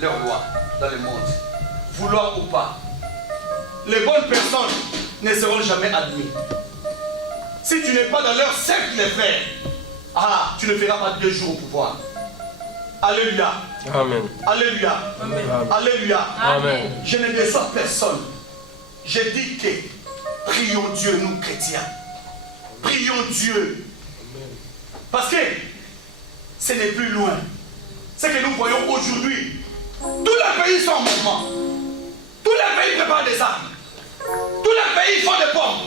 leur loi dans le monde. Vouloir ou pas. Les bonnes personnes ne seront jamais admises. Si tu n'es pas dans leur cercle, les frères, tu ne feras pas 2 jours au pouvoir. Alléluia. Amen. Alléluia. Amen. Alléluia. Amen. Je ne déçois personne. J'ai dit que prions Dieu, nous chrétiens. Prions Dieu. Parce que ce n'est plus loin. Ce que nous voyons aujourd'hui. Tous les pays sont en mouvement. Tous les pays préparent des armes. Tous les pays font des bombes.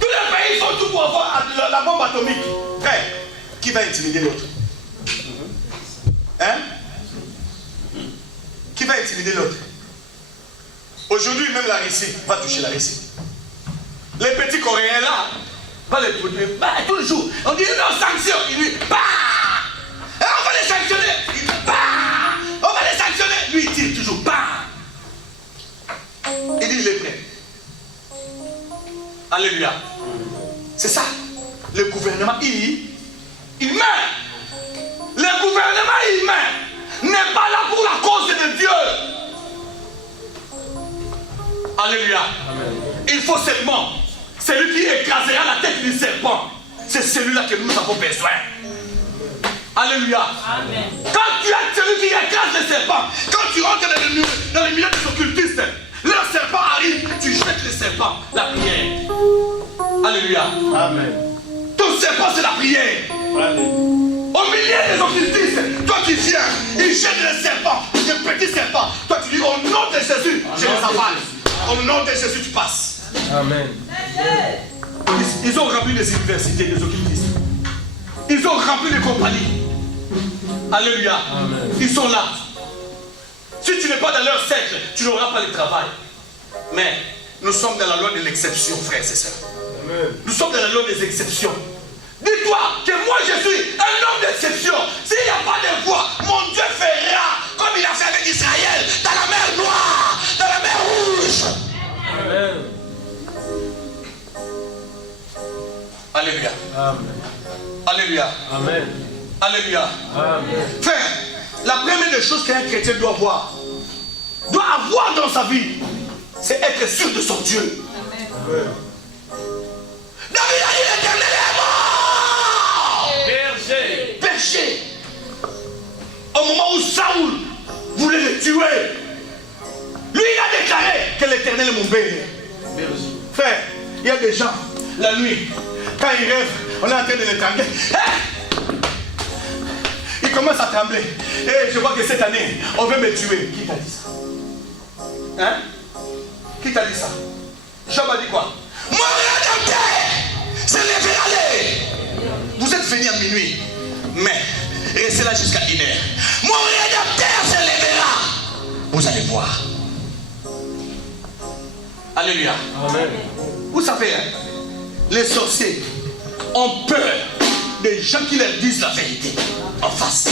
Tous les pays font tout pour avoir la bombe atomique. Frère, qui va intimider l'autre? Hein? Qui va intimider l'autre? Aujourd'hui, même la Russie va toucher la Russie. Les petits Coréens là, va les produire. Tous les jours, on dit non, sanction. Il dit, bah! Et on va les sanctionner. Il dit, bah! On va les sanctionner. Lui, il tire toujours, bah! Il dit, il est prêt. Alléluia. C'est ça. Le gouvernement humain. Le gouvernement humain n'est pas là pour la cause de Dieu. Alléluia. Amen. Il faut seulement celui qui écrasera la tête du serpent. C'est celui-là que nous avons besoin. Alléluia. Amen. Quand tu as celui qui écrase le serpent, quand tu rentres dans les milieux des occultistes, leur serpent arrive, tu jettes le serpent, la prière. Alléluia. Amen. Ton serpent, c'est la prière. Amen. Au milieu des occultistes, toi qui viens, ils jettent le serpent, le petit serpent. Toi tu dis au nom de Jésus, je les avale. Au nom de Jésus, tu passes. Amen. Ils ont rempli des universités, des occultistes. Ils ont rempli des compagnies. Alléluia. Amen. Ils sont là. Si tu n'es pas dans leur cercle, tu n'auras pas le travail. Mais nous sommes dans la loi de l'exception, frères et sœurs. Nous sommes dans la loi des exceptions. Dis-toi que moi je suis un homme d'exception. S'il n'y a pas de voix, mon Dieu fera comme il a fait avec Israël dans la mer Noire, dans la mer Rouge. Amen. Alléluia. Amen. Alléluia. Amen. Alléluia. Amen. Frère, la première des choses qu'un chrétien doit avoir dans sa vie, c'est être sûr de son Dieu. Amen. David a dit l'Éternel est mort. Berger. Berger. Au moment où Saoul voulait le tuer, lui il a déclaré que l'Éternel est mon berger. Frère, il y a des gens, la nuit, quand ils rêvent, on est en train de les trembler. Ils commencent à trembler. Et je vois que cette année, on veut me tuer. Qui t'a dit ça? Hein? Qui t'a dit ça? Job a dit quoi? Mon Rédempteur se lèvera. Vous êtes venus à minuit, mais restez là jusqu'à 1h. Mon Rédempteur se lèvera. Vous allez voir. Alléluia. Amen. Vous savez, hein, les sorciers ont peur des gens qui leur disent la vérité en face.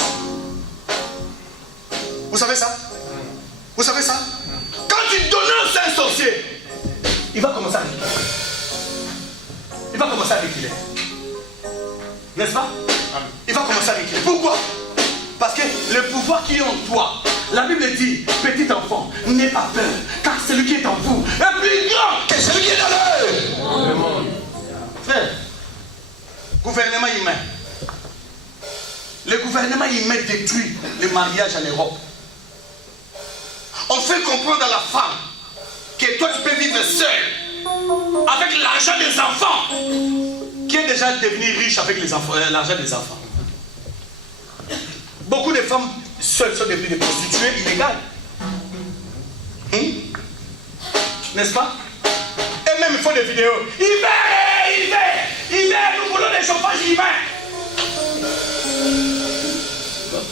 Vous savez ça? Vous savez ça? Quand tu dénonces un sorcier, il va commencer à reculer. Il va commencer à reculer. N'est-ce pas? Il va commencer à reculer. Pourquoi? Parce que le pouvoir qui est en toi, la Bible dit, petit enfant, n'aie pas peur, car celui qui est en vous est plus grand que celui qui est dans le monde. Frère, gouvernement humain. Le gouvernement humain détruit le mariage en Europe. On fait comprendre à la femme que toi tu peux vivre seul avec l'argent des enfants. Qui est déjà devenu riche avec l'argent des enfants? Beaucoup de femmes seules sont devenues des prostituées illégales. N'est-ce pas? Et même ils font des vidéos. Hiver, nous voulons des chauffages humains.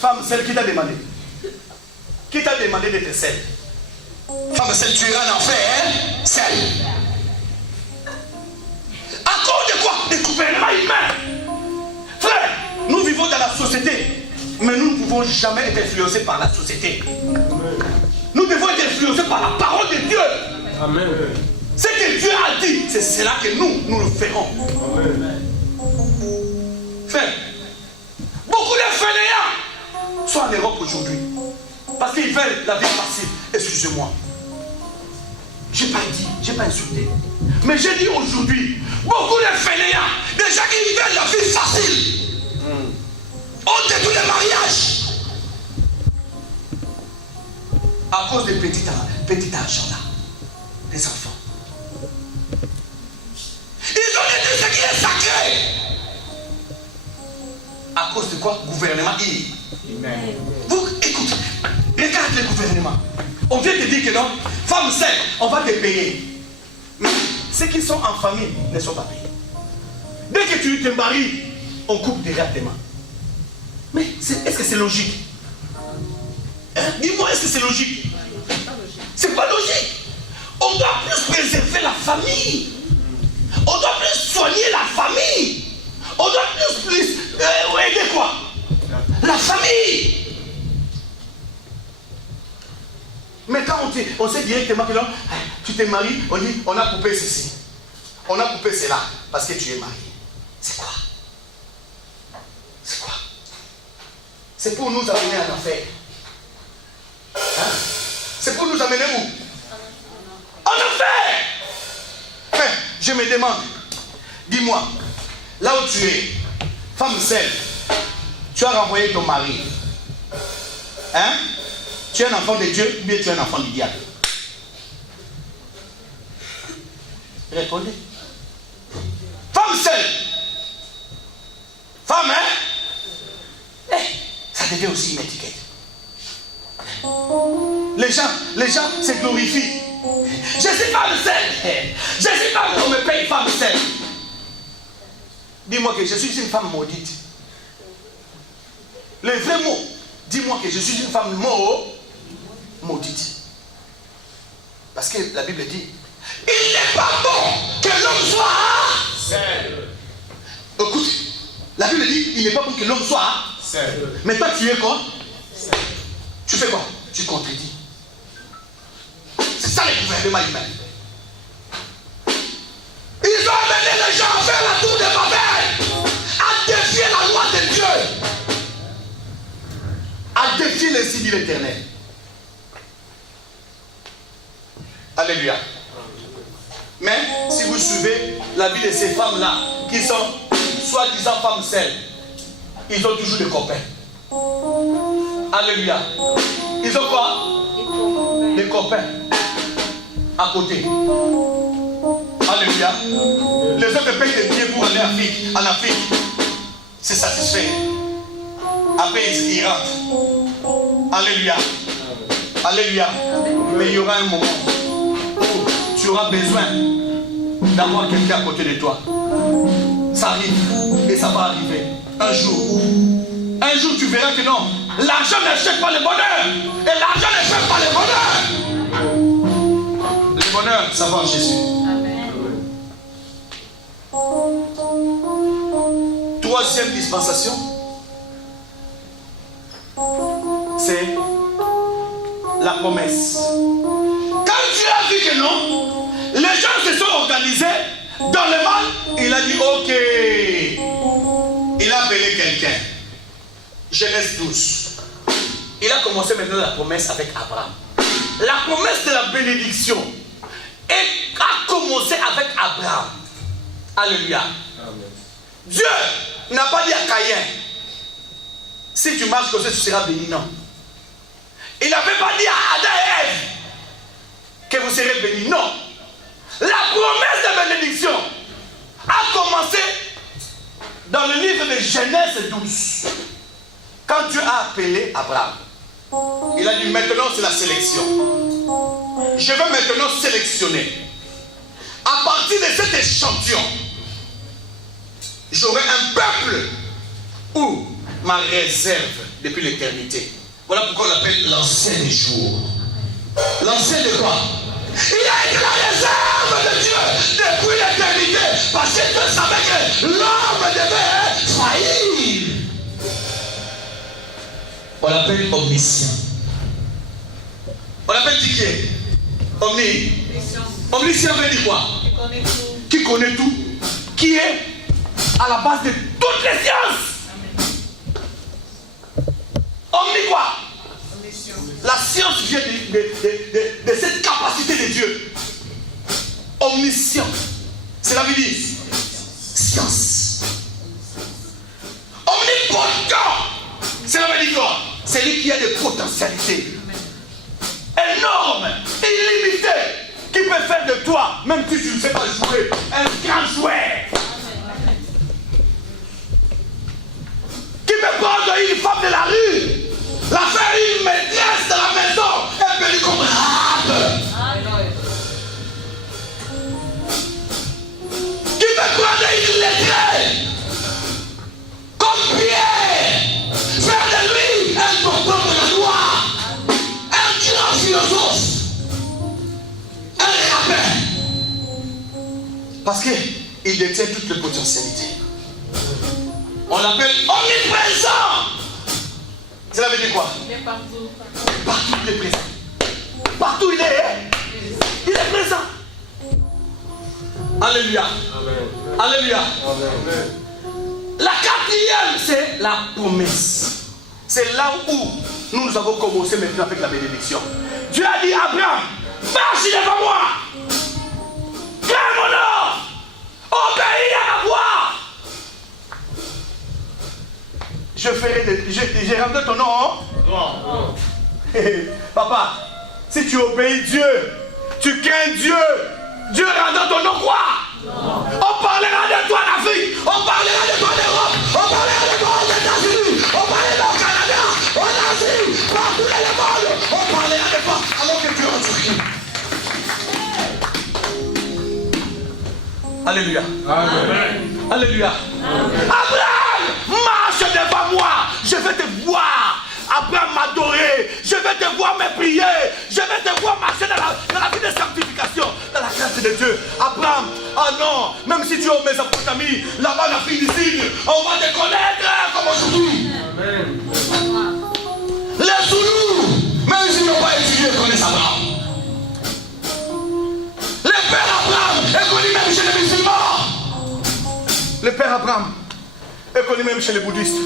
Femme, celle qui t'a demandé. Qui t'a demandé d'être seule? Femme, celle tu iras en enfer, hein? Seule. À cause de quoi? Des gouvernements humains. Frère, nous vivons dans la société, mais nous ne pouvons jamais être influencés par la société. Nous devons être influencés par la parole de Dieu. Amen. Ce que Dieu a dit, c'est cela que nous le ferons. Amen. Frère, beaucoup de fainéants sont en Europe aujourd'hui. Parce qu'ils veulent la vie facile. Excusez-moi. Je n'ai pas dit, je n'ai pas insulté. Mais j'ai dit aujourd'hui, beaucoup de fainéants, des gens qui veulent la vie facile, ont détruit le mariage. À cause des petits argent là. Les enfants. Ils ont détruit ce qui est sacré. À cause de quoi? Gouvernement. Vous écoutez, regarde le gouvernement. On vient te dire que non, femme seule, on va te payer. Mais ceux qui sont en famille ne sont pas payés. Dès que tu te maries, on coupe directement. Mais est-ce que c'est logique? Hein? Dis-moi, est-ce que c'est logique? C'est pas logique. On doit plus préserver la famille. On doit plus soigner la famille. On doit plus aider quoi? La famille. Mais quand on sait directement que non, tu t'es marié, on dit on a coupé ceci. On a coupé cela parce que tu es marié. C'est quoi? C'est quoi? C'est pour nous amener en affaire. Hein? C'est pour nous amener où? En affaire. Mais je me demande, dis-moi, là où tu es, femme seule, tu as renvoyé ton mari. Hein? Tu es un enfant de Dieu ou bien tu es un enfant du diable? Répondez. Femme seule. Femme, hein? Ça devient aussi une étiquette. Les gens se glorifient. Je suis femme seule. Je suis femme, on me paye femme seule. Dis-moi que je suis une femme maudite. Le vrai mot, dis-moi que je suis une femme maudite. Parce que la Bible dit, il n'est pas bon que l'homme soit seul. Écoute, la Bible dit, il n'est pas bon que l'homme soit seul. Mais toi tu es quoi? Seul. Tu fais quoi? Tu contredis. C'est ça le gouvernement humain. Ils ont amené les gens à faire la tour de Babel, à défier la loi de Dieu, à défier les signes de l'Éternel. Alléluia. Mais si vous suivez la vie de ces femmes-là, qui sont soi-disant femmes seules, ils ont toujours des copains. Alléluia. Ils ont quoi? Des copains à côté. Alléluia. Les autres payent des billets pour aller en Afrique. C'est satisfait. Après ils rentrent. Alléluia. Alléluia. Mais il y aura un moment où tu auras besoin d'avoir quelqu'un à côté de toi. Ça arrive. Et ça va arriver. Un jour. Un jour tu verras que non. L'argent n'achète pas le bonheur. Et l'argent n'achète pas le bonheur. Le bonheur, ça va en Jésus. Troisième dispensation, c'est la promesse. Quand tu as vu que non, les gens se sont organisés dans le mal, il a dit ok. Il a appelé quelqu'un. Genèse 12. Il a commencé maintenant la promesse avec Abraham. La promesse de la bénédiction a commencé avec Abraham. Alléluia. Amen. Dieu n'a pas dit à Caïn, si tu marches comme ça, tu seras béni. Non. Il n'avait pas dit à Adam et Ève que vous serez bénis. Non. La promesse de bénédiction a commencé dans le livre de Genèse 12. Quand Dieu a appelé Abraham, il a dit maintenant c'est la sélection. Je vais maintenant sélectionner. À partir de cet échantillon, j'aurai un peuple où ma réserve depuis l'éternité. Voilà pourquoi on l'appelle l'ancien des jours. L'ancien de quoi? Il a été la réserve de Dieu depuis l'éternité. Parce que Dieu savait que l'homme devait faillir. On l'appelle omniscient. On l'appelle qui est? Omniscient veut dire quoi? Qui connaît tout. Qui est à la base de toutes les sciences. Omni quoi? La science vient de cette capacité de Dieu. Omniscient. Cela veut dire science. Omnipotent. Cela veut dire quoi? C'est lui qui a des potentialités énormes, illimitées, qui peut faire de toi, même si tu ne sais pas jouer, un grand joueur. Qui peut prendre une femme de la rue, la faire une maîtresse de la maison, et peut lui comprendre. Qui peut prendre une lettrée, comme Pierre, faire de lui un docteur de la loi, un grand philosophe, un rappeur. Parce qu'il détient toutes les potentialités. On l'appelle omniprésent. Cela veut dire quoi? Il est partout. Partout il est présent. Partout il est. Il est présent. Alléluia. Amen. Alléluia. Amen. La quatrième, c'est la promesse. C'est là où nous avons commencé maintenant avec la bénédiction. Dieu a dit à Abraham, marche devant moi. Crée mon nom. Obéis à ma voix. J'ai rendu ton nom, hein? Non. Papa, si tu obéis Dieu, tu crains Dieu, Dieu rendra ton nom quoi? Non. On parlera de toi en Afrique, on parlera de toi en Europe, on parlera de toi aux États-Unis, on parlera au Canada, en Asie, partout dans le monde, on parlera de toi alors que tu es en Turquie. Alléluia. Amen. Alléluia. Amen. Abraham, marche devant moi, je vais te voir. Abraham m'adorer, je vais te voir me prier, je vais te voir marcher dans la vie de sanctification, dans la grâce de Dieu. Abraham, ah non, même si tu es au Mésopotamie, là-bas en Afrique du Sud, on va te connaître comme aujourd'hui. Amen. Les Zoulous, même s'ils n'ont pas étudié, connaissent Abraham. Le père Abraham est connu même chez les musulmans. Le père Abraham est connu même chez les bouddhistes.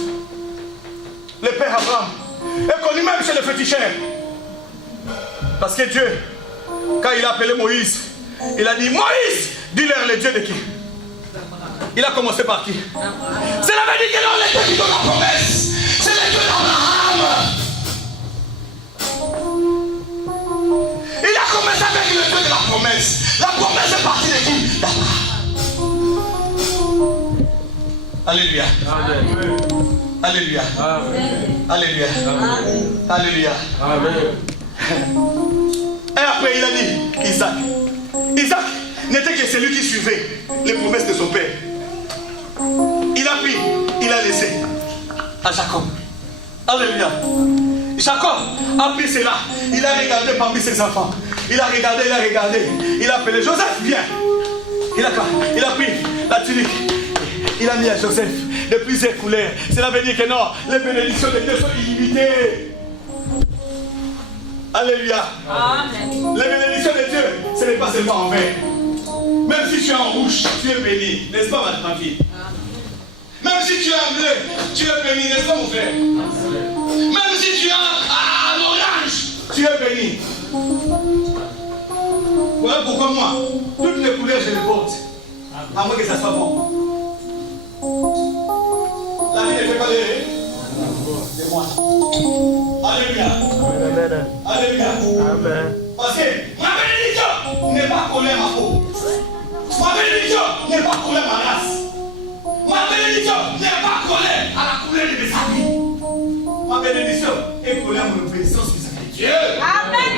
Le père Abraham est connu même chez les féticheurs. Parce que Dieu, quand il a appelé Moïse, il a dit, Moïse, dis-leur le Dieu de qui? Il a commencé par qui? Cela veut dire que non, le Dieu qui donne la promesse, c'est le Dieu d'Abraham. Il a commencé avec le Dieu de la promesse. La promesse est partie de qui? D'Abraham. Alléluia. Amen. Alléluia. Amen. Alléluia. Amen. Alléluia. Amen. Et après il a dit, Isaac. Isaac n'était que celui qui suivait les promesses de son père. Il a pris, il a laissé à Jacob. Alléluia. Jacob a pris cela. Il a regardé parmi ses enfants. Il a regardé. Il a appelé Joseph, viens. Il a pris la tunique. Il a mis à Joseph de plusieurs couleurs. Cela veut dire que non, les bénédictions de Dieu sont illimitées. Alléluia. Amen. Les bénédictions de Dieu, ce n'est pas seulement en vert. Même si tu es en rouge, tu es béni. N'est-ce pas, ma fille? Même si tu es en bleu, tu es béni. N'est-ce pas, mon frère? Même si tu es en orange, tu es béni. Voilà pourquoi moi, toutes les couleurs, je les porte. À moins que ça soit bon. La vie ne fait pas de moi. Alléluia. Alléluia. Amen. Parce que ma bénédiction n'est pas collée à ma peau. Ma bénédiction n'est pas collée à ma race. Ma bénédiction n'est pas collée à la couleur de mes habits. Ma bénédiction est collée à mon obéissance vis-à-vis de Dieu. Amen.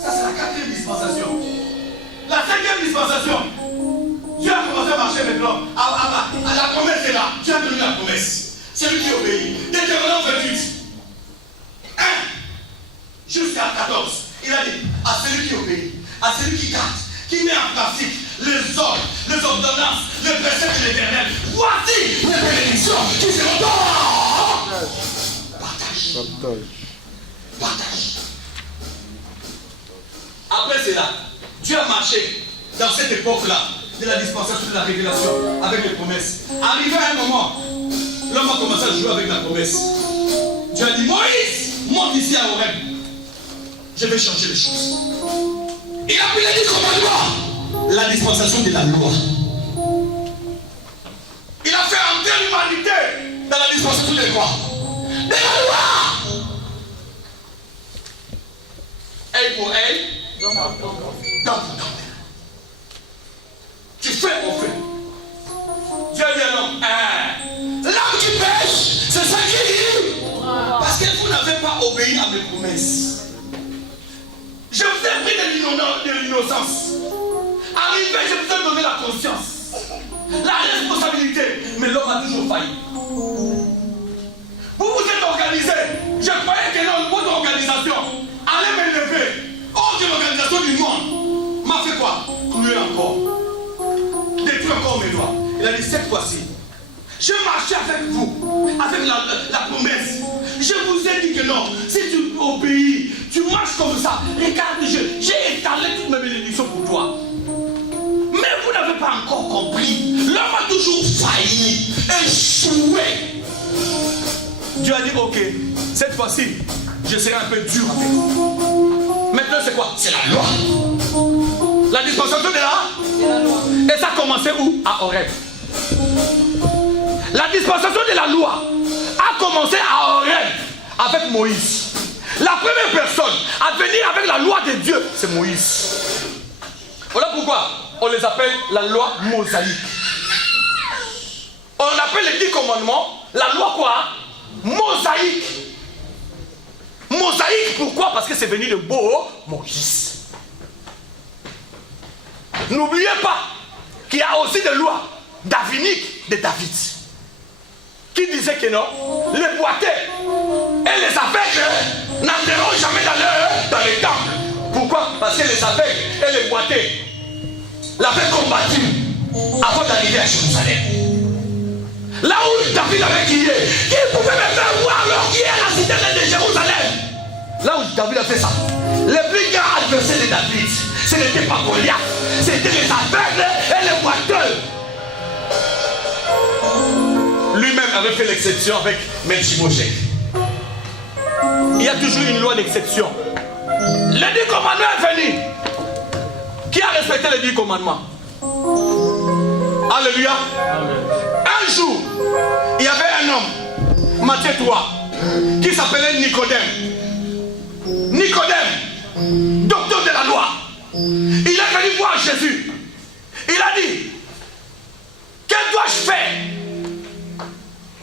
Ça, c'est la quatrième dispensation. La cinquième dispensation. Dieu a commencé à marcher maintenant. À la promesse est là. Dieu a donné la promesse. C'est lui qui obéit. Deutéronome 28. 1 jusqu'à 14. Il a dit à celui qui obéit, à celui qui garde, qui met en pratique les ordres, les ordonnances, les préceptes de l'Éternel. Voici les bénédictions qui seront dans. Partage. Après cela, Dieu a marché dans cette époque-là de la dispensation de la révélation avec les promesses. Arrivé à un moment, l'homme a commencé à jouer avec la promesse. Dieu a dit, Moïse, monte ici à Horeb. Je vais changer les choses. Il a pris les 10 commandements. La dispensation de la loi. Il a fait entrer l'humanité dans la dispensation de quoi? De la loi. Œil pour œil, dent pour dent. Tu fais, on fait. Dieu dit à l'homme, l'homme qui pêche, c'est ça qui dit. Parce que vous n'avez pas obéi à mes promesses. Je vous ai pris de l'innocence. Arrivé, je vous ai donné la conscience, la responsabilité. Mais l'homme a toujours failli. Vous vous êtes organisé. Je croyais que votre organisation allait m'élever. Autre organisation du monde m'a fait quoi? Clouer encore. Détruire encore mes doigts. Il a dit cette fois-ci, je marchais avec vous, avec la promesse. Je vous ai dit que non, si tu obéis, tu marches comme ça. Regarde, j'ai étalé toutes mes bénédictions pour toi. Mais vous n'avez pas encore compris. L'homme a toujours failli, échoué. Dieu a dit, ok, cette fois-ci, je serai un peu dur avec vous. Maintenant, c'est quoi? C'est la loi. La dispensation de la loi. Et ça a commencé où? À Horeb. La dispensation de la loi a commencé à Horeb avec Moïse. La première personne à venir avec la loi de Dieu, c'est Moïse. Voilà pourquoi on les appelle la loi mosaïque. On appelle les 10 commandements la loi quoi? Mosaïque. Mosaïque, pourquoi? Parce que c'est venu de beau Moïse. N'oubliez pas qu'il y a aussi des lois daviniques de David qui disaient que non, les boiteux et les aveugles n'entreront jamais dans les temples. Pourquoi? Parce que les aveugles et les boiteux l'avaient combattu avant d'arriver à Jérusalem. Là où David avait crié, qui pouvait me faire voir leur qui est la citadelle de Jérusalem? Là où David a fait ça, les plus grands adversaires de David, ce n'était pas Goliath, c'était les aveugles et les boiteux. Lui-même avait fait l'exception avec Melchimosheth. Il y a toujours une loi d'exception. Les 10 commandements est venu. Qui a respecté les 10 commandements? Alléluia. Un jour, il y avait un homme, Matthieu 3, qui s'appelait Nicodème. Nicodème, docteur de la loi. Il est venu voir Jésus. Il a dit, que dois-je faire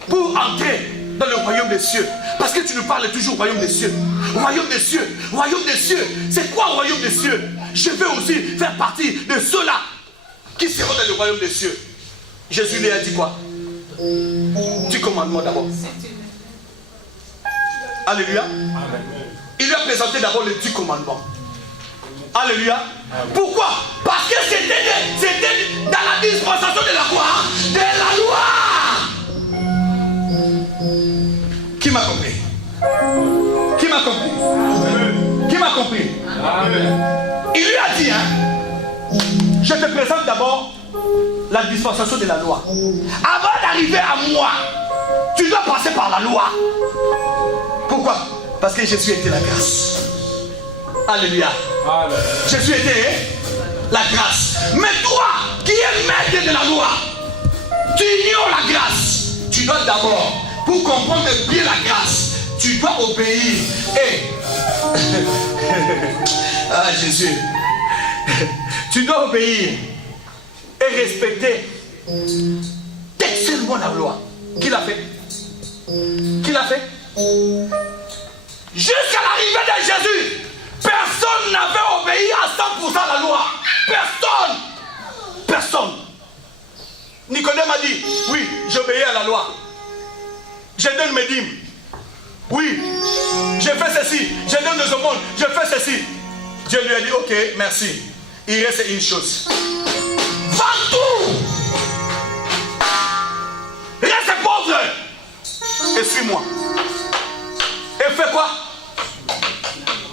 pour entrer dans le royaume des cieux? Parce que tu nous parles toujours royaume des cieux. Royaume des cieux, royaume des cieux. C'est quoi royaume des cieux? Je veux aussi faire partie de ceux-là qui seront dans le royaume des cieux. Jésus lui a dit quoi? 10 commandements d'abord. Alléluia. Il lui a présenté d'abord les 10 commandements. Alléluia. Pourquoi? Parce que c'était dans la dispensation de la loi. De la loi. Qui m'a compris? Qui m'a compris? Qui m'a compris? Il lui a dit, je te présente d'abord la dispensation de la loi. Avant d'arriver à moi, tu dois passer par la loi. Pourquoi? Parce que Jésus était la grâce. Alléluia. Jésus était la grâce. Mais toi, qui es maître de la loi, tu ignores la grâce. Tu dois d'abord, pour comprendre bien la grâce, tu dois obéir. Et ah Jésus, tu dois obéir et respecter seulement la loi. Qui l'a fait? Qui l'a fait? Jusqu'à l'arrivée de Jésus, personne n'avait obéi à 100% à la loi. Personne. Personne. Nicodème a dit, oui, j'obéis à la loi. Je donne mes dîmes. Oui, je fais ceci. Je donne les aumônes. Je fais ceci. Dieu lui a dit, ok, merci. Il reste une chose. Vends tout. Reste pauvre. Et suis-moi. Et fais quoi?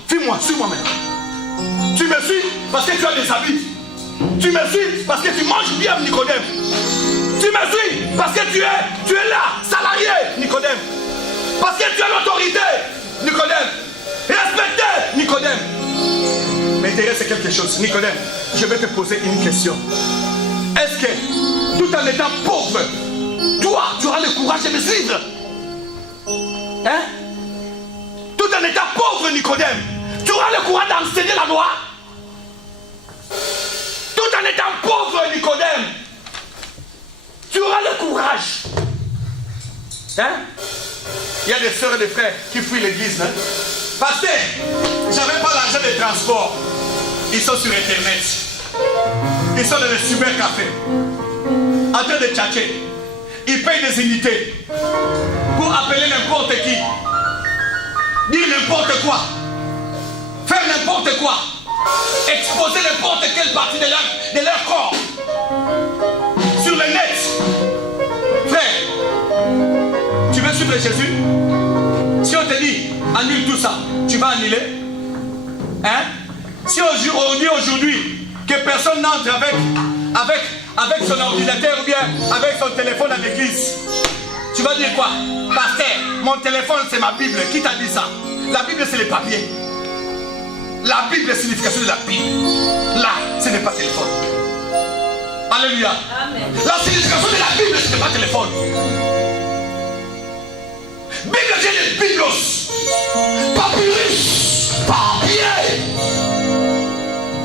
Suis-moi, suis-moi maintenant. Tu me suis parce que tu as des habits. Tu me suis parce que tu manges bien, Nicodème. Tu me suis parce que tu es là, salarié, Nicodème. Parce que tu as l'autorité, Nicodème. Respecté, Nicodème. M'intéresse quelque chose, Nicodème. Je vais te poser une question. Est-ce que, tout en étant pauvre, toi, tu auras le courage de me suivre? Hein? Tout en étant pauvre, Nicodème, tu auras le courage d'enseigner la loi? Tout en étant pauvre, Nicodème, tu auras le courage. Hein? Il y a des sœurs et des frères qui fuient l'église. Hein? Pasteur, j'avais pas l'argent de transport. Ils sont sur internet. Ils sont dans le cybercafé. En train de tchatcher. Ils payent des unités pour appeler n'importe qui. Dire n'importe quoi. Faire n'importe quoi. Exposer n'importe quelle partie de leur corps. Sur le net. Frère, tu veux suivre Jésus? Si on te dit annule tout ça, tu vas annuler? Hein? Si on dit aujourd'hui que personne n'entre avec son ordinateur ou bien avec son téléphone à l'église, tu vas dire quoi? Pasteur, mon téléphone c'est ma Bible. Qui t'a dit ça? La Bible c'est les papiers. La Bible, la signification de la Bible. Là, ce n'est pas téléphone. Alléluia. Amen. La signification de la Bible, ce n'est pas téléphone. Bible vient de Biblos. Papyrus. Papier.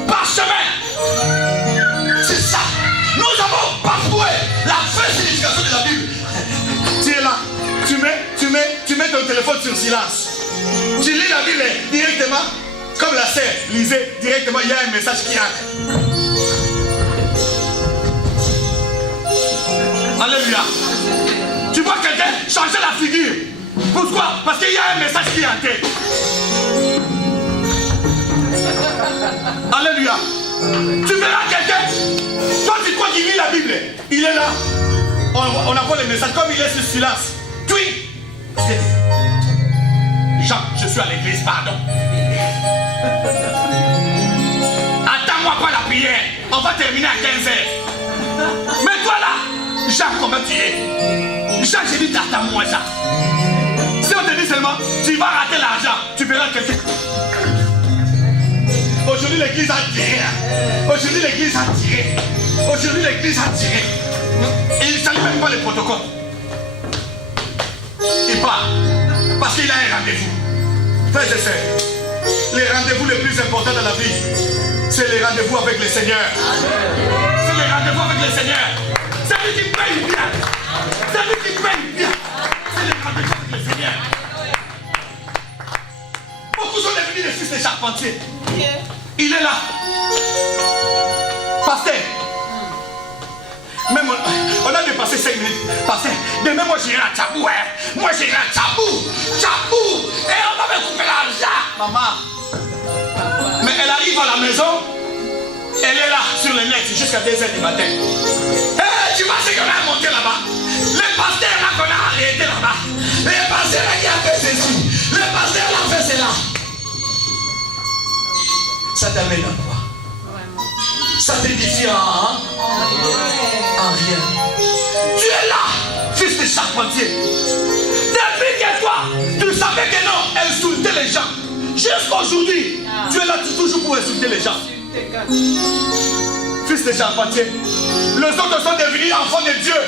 Parchemin. C'est ça. Nous avons bafoué la vraie signification de la Bible. Tu es là. Tu mets ton téléphone sur silence. Tu lis la Bible directement. Comme la sœur lisait directement, il y a un message qui entre. Alléluia. Tu vois quelqu'un changer la figure. Pourquoi? Parce qu'il y a un message qui entre. Alléluia. Tu verras quelqu'un. Toi tu crois qu'il lit la Bible. Il est là. On envoie le message comme il est sur silence. Oui. Jean, je suis à l'église, pardon. Attends-moi pas la prière. On va terminer à 15h. Mais toi là, Jean, comment tu es? Jean, j'ai dit attends-moi ça. Si on te dit seulement, tu vas rater l'argent, tu verras quelqu'un. Aujourd'hui l'église a tiré. Aujourd'hui l'église a tiré. Aujourd'hui l'église a tiré. Et il ne salue même pas les protocoles. Il part. Parce qu'il a un rendez-vous. Frères et sœurs, les rendez-vous les plus importants dans la vie, c'est les rendez-vous avec le Seigneur. C'est les rendez-vous avec le Seigneur. C'est lui qui paye bien. C'est lui qui paye bien. C'est les rendez-vous avec le Seigneur. Beaucoup sont devenus les fils des charpentiers. Il est là. Pasteur. Même on a dépassé 5 minutes. Pasteur, demain moi j'irai à Tchabou. Hein? Moi j'irai à Tchabou. Tchabou. Et on va me couper l'argent. Maman. Mais elle arrive à la maison. Elle est là sur le net jusqu'à 2h du matin. Hey, tu vois ce qu'on a monté là-bas? Le pasteur là qu'on a arrêté là-bas. Le pasteur là qui a fait ceci. Le pasteur là a fait cela. Ça t'amène à quoi? Ça t'édifie en rien. Tu es là, fils de charpentier. Depuis que toi, tu savais que non, insulter les gens. Jusqu'à aujourd'hui, tu es là toujours pour insulter les gens. Fils de charpentier. Les autres sont devenus enfants de Dieu.